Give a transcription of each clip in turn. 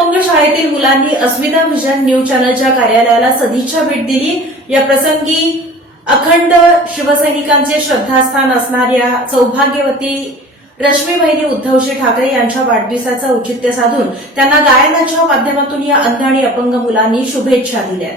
अपंग शाळेतील मुलांनी अस्मिता व्हिजन न्यूज चॅनलच्या कार्यालयाला सदिच्छा भेट दिली। या प्रसंगी अखंड शिवसैनिकांचे श्रद्धास्थान असणाऱ्या सौभाग्यवती रश्मी बहिणी उद्धवजी ठाकरे यांच्या वाढदिवसाचं औचित्य साधून त्यांना गायनाच्या माध्यमातून या अंध आणि अपंग मुलांनी शुभेच्छा दिल्या।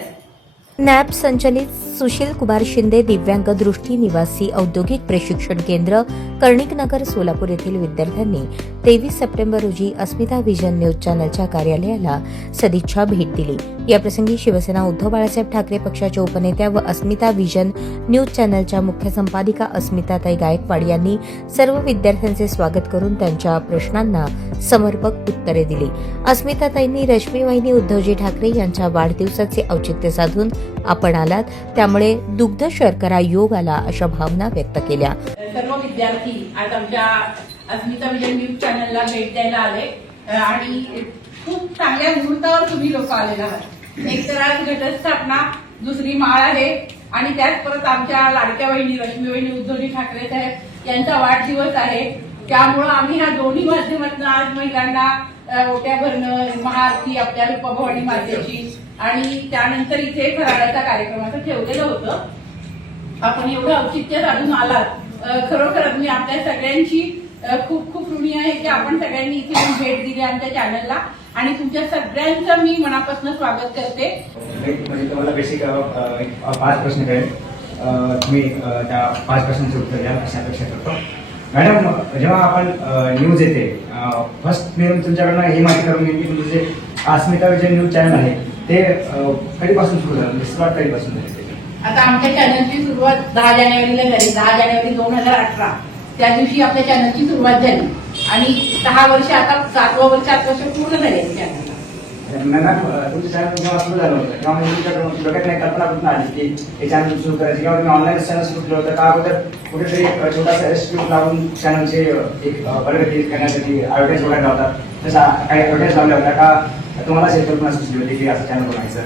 नॅब संचलित सुशील कुमार शिंदे दिव्यांग दृष्टी निवासी औद्योगिक प्रशिक्षण केंद्र कर्णिकनगर सोलापूर येथील विद्यार्थ्यांनी 23 सप्टेंबर रोजी अस्मिता व्हिजन न्यूज चॅनलच्या कार्यालयाला सदिच्छा भेट दिली। याप्रसंगी शिवसेना उद्धव बाळासाहेब ठाकरे पक्षाच्या उपनेत्या व अस्मिता व्हिजन न्यूज चॅनलच्या मुख्य संपादिका अस्मिताताई गायकवाड यांनी सर्व विद्यार्थ्यांचे स्वागत करून त्यांच्या प्रश्नांना समर्पक उत्तरे दिली। अस्मिताताईंनी रश्मी वहिनी उद्धवजी ठाकरे यांच्या वाढदिवसाचे औचित्य साधून आपण आलात त्यामुळे दुग्ध शर्करा योग आला अशा भावना व्यक्त केल्या। सर्व विद्यार्थी आज आमच्या अस्मिता व्हिजन न्यूज चॅनलला भेट द्यायला आले आणि खूप चांगल्या मुहूर्तावर तुम्ही लोक आलेला आहात। एक तर आज घटस्थापना, दुसरी माळ आहे आणि त्याच परत आमच्या लाडक्या वहिनी रश्मी वहिनी उद्धवजी ठाकरे साहेब यांचा वाढदिवस आहे। त्यामुळे आम्ही ह्या दोन्ही माध्यमातून आज महिलांना ओट्या भरणं, महाआरती आपल्या रूपभवानी मातेची आणि त्यानंतर इथे फराळाचा कार्यक्रमाचं ठेवलेलं होतं। आपण एवढं औचित्य साधून आलात, खरोखरच मी आपल्या सगळ्यांची खूप खूप ऋणी आहे की आपण सगळ्यांनी इथे भेट दिली आमच्या चॅनलला आणि तुमच्या सगळ्यांचं मी मनापासून स्वागत करते। म्हणजे तुम्हाला बेसिक 5 प्रश्न करेल, तुम्ही त्या 5 प्रश्नांचे उत्तर द्याल अशी अपेक्षा करतो। मॅडम, जेव्हा आपण न्यूज येते फर्स्ट मी तुमच्याकडनं ही माहिती करून घेईन की तुमचं जे अस्मिता व्हिजन न्यूज चॅनल आहे ते कधीपासून सुरू झालं, सुरुवात कधीपासून झाली? आता आमच्या चॅनलची सुरुवात 10 जानेवारीला झाली। 10 जानेवारी 2018 त्या दिवशी आपल्या चॅनलची सुरुवात झाली आणि 6 वर्ष, आता 7वं वर्ष, 8 वर्ष पूर्ण झाले चॅनलला। मॅडम, तुमचं चॅनल जेव्हा सुरू झालं होतं तेव्हा म्हणजे तुमच्याकडून डोक्यात नाही कल्पना कुठून आली की हे चॅनल सुरू करायचे किंवा तुम्ही ऑनलाईन चॅनल सुरू केलं होतं का अगोदर कुठेतरी छोटासा रेस्ट्रिक्ट लावून चॅनलचे एक प्रगती करण्यासाठी ऍडव्हर्टाईज वगैरे लावतात, तसा काही ऍडव्हर्टाईज लावल्या होत्या का तुम्हाला अशी कल्पना सुचली होती की असं चॅनल बनायचं?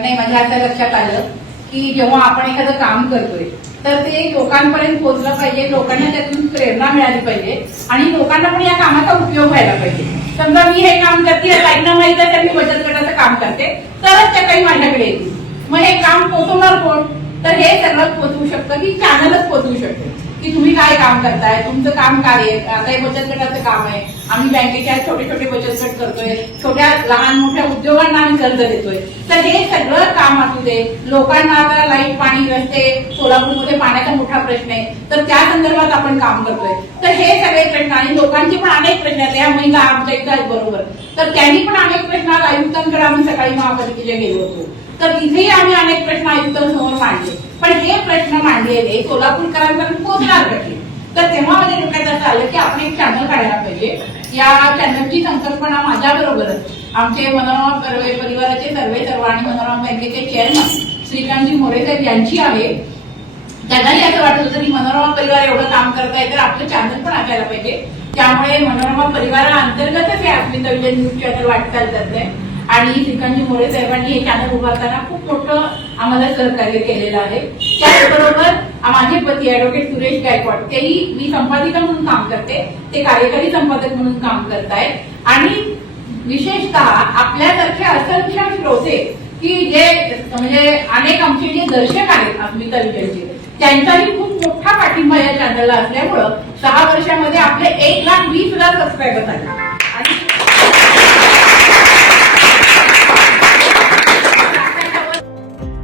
नाही, माझ्या आता लक्षात आलं की जेव्हा आपण एखादं काम करतोय तर ते लोकांपर्यंत पोहोचलं पाहिजे, लोकांना त्यातून प्रेरणा मिळाली पाहिजे आणि लोकांना पण या कामाचा उपयोग व्हायला पाहिजे। समजा मी हे काम करते, ताईंना माहिती आहे तर मी बचत गटाचं काम करते, तरच त्या काही माझ्याकडे येतील। मग हे काम पोहोचवणार कोण? तर हे सगळं पोहोचवू शकतं की चॅनलच पोहोचवू शकतं की तुम्ही काय काम करताय, तुमचं काम काय आहे। आता हे बचत गटाचं काम आहे, आम्ही बँकेच्या छोटे छोटे बचत गट करतोय, छोट्या लहान मोठ्या उद्योगांना आम्ही कर्ज देतोय। तर हे सगळं काम असू दे, लोकांना आता लाईट, पाणी, रस्ते, सोलापूरमध्ये पाण्याचा मोठा प्रश्न आहे तर त्या संदर्भात आपण काम करतोय। तर हे सगळे प्रश्न आणि लोकांचे पण अनेक प्रश्न आहेत, या महिला आमच्या इथं आहेत बरोबर, तर त्यांनी पण अनेक प्रश्न आयुक्तांकडे आम्ही सकाळी महापालिकेला गेलो होतो तर तिथेही आम्ही अनेक प्रश्न आयुक्तांसमोर मांडले, पण हे प्रश्न मांडलेले सोलापूरकरांपर्यंत पोहोचणार कसे? तर तेव्हा माझ्या डोक्यात असं आलं की आपण एक चॅनल काढायला पाहिजे। या चॅनलची संकल्पना माझ्याबरोबरच आमचे मनोरमा परिवाराचे सर्व आणि मनोरमा बँकेचे चेअरमन श्रीकांतजी मोरे साहेब यांची आहे। त्यांनाही असं वाटत होतं की मनोरमा परिवार एवढं काम करताय तर आपलं चॅनल पण असायला पाहिजे। त्यामुळे मनोरमा परिवाराअंतर्गतच हे अस्मिता व्हिजन न्यूज चॅनल वाटचाल करते आणि श्रीकांतजी मोरे साहेबांनी हे चॅनल उभारताना खूप मोठं आम्हाला सहकार्य केलेलं आहे। त्याचबरोबर माझे पती ऍडव्होकेट सुरेश गायकवाड, तेही मी संपादिका म्हणून काम करते, ते कार्यकारी संपादक म्हणून काम करतायत आणि विशेषतः आपल्यासारखे असंख्य श्रोते की जे म्हणजे अनेक आमचे जे दर्शक आहेत अस्मिता व्हिजनचे, त्यांचाही खूप मोठा पाठिंबा या चॅनलला असल्यामुळं 6 वर्षामध्ये आपले 1,20,000 सबस्क्रायबर झाले आणि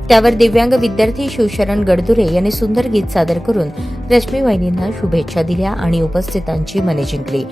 त्यावर दिव्यांग विद्यार्थी शिवशरण गडदुरे यांनी सुंदर गीत सादर करून रश्मी वहिनींना शुभेच्छा दिल्या आणि उपस्थितांची मने जिंकली।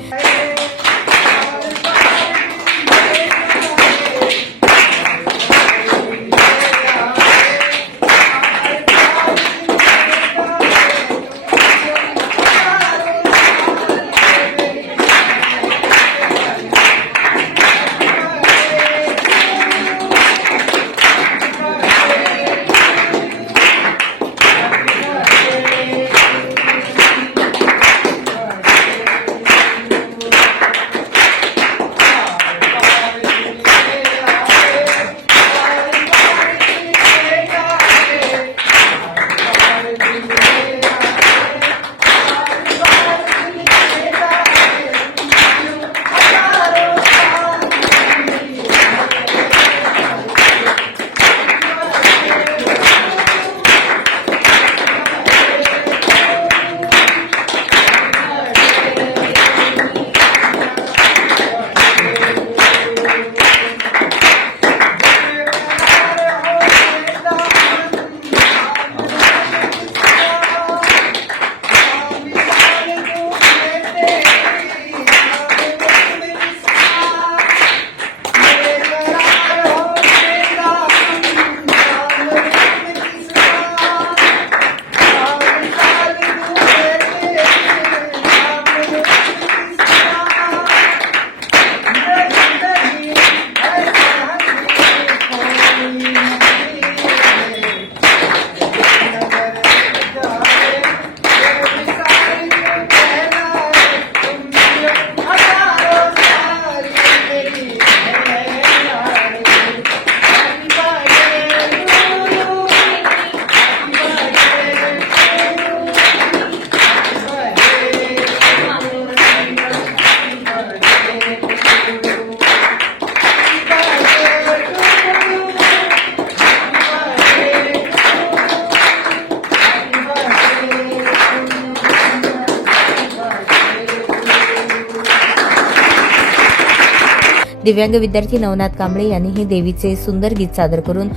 दिव्यांग विद्यार्थी नवनाथ कांबळे यांनीही देवीचे सुंदर गीत सादर करून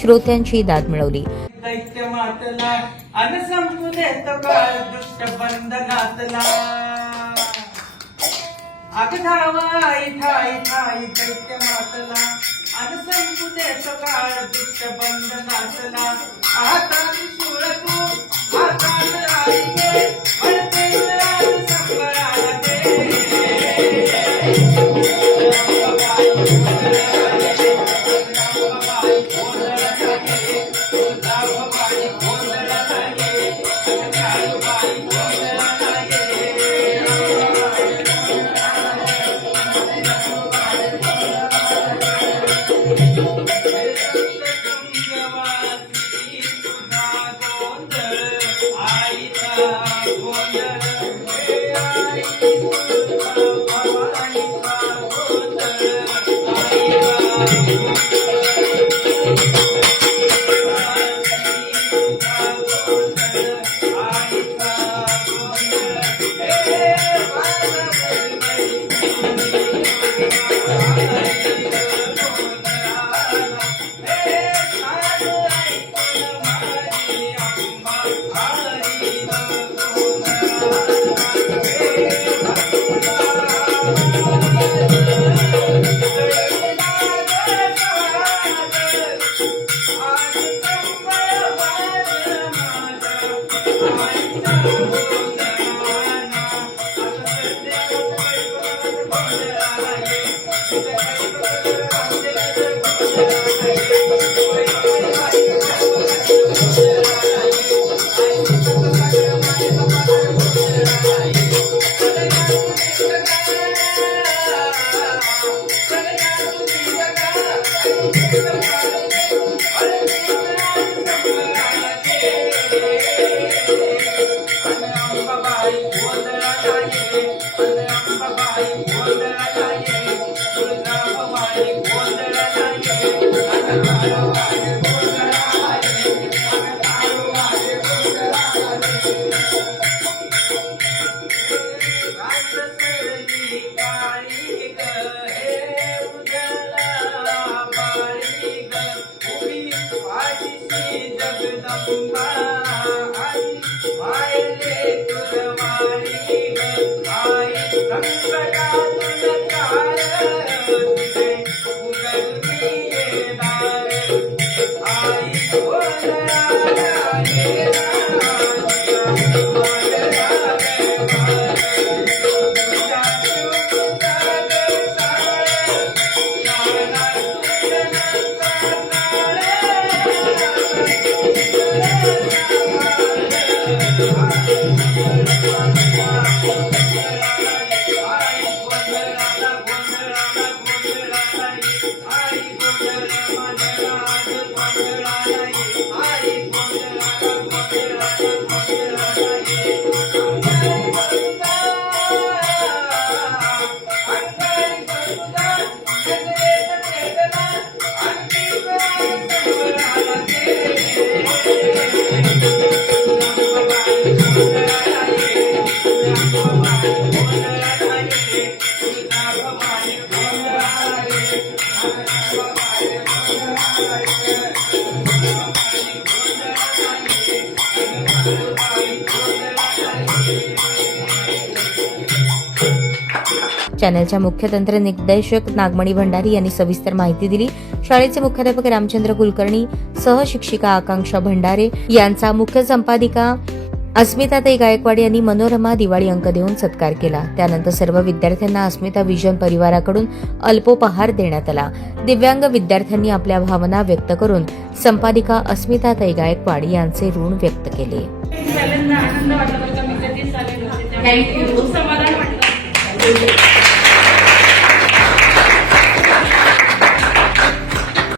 श्रोत्यांची दाद मिळवली. दैत्य मातला अन संपू देत काळ दुष्ट बंधनातला अग धावा आई थाई थाई दैत्य मातला अन संपू देत काळ दुष्ट बंधनातला आता त्रिशूळ तू आता आई गे म्हणते राज संभळाला चॅनलच्या मुख्य तंत्र निर्देशक नागमणी भंडारी यांनी सविस्तर माहिती दिली. शाळेचे मुख्याध्यापक रामचंद्र कुलकर्णी, सहशिक्षिका आकांक्षा भंडारे यांचा मुख्य संपादिका अस्मिताताई गायकवाड यांनी मनोरमा दिवाळी अंक देऊन सत्कार केला. त्यानंतर सर्व विद्यार्थ्यांना अस्मिता विजन परिवाराकडून अल्पोपहार देण्यात आला. दिव्यांग विद्यार्थ्यांनी आपल्या भावना व्यक्त करून संपादिका अस्मिताताई गायकवाड यांचे ऋण व्यक्त केले. आनंद वाटला, मी कधीच आले नव्हते, समाधान वाटलं.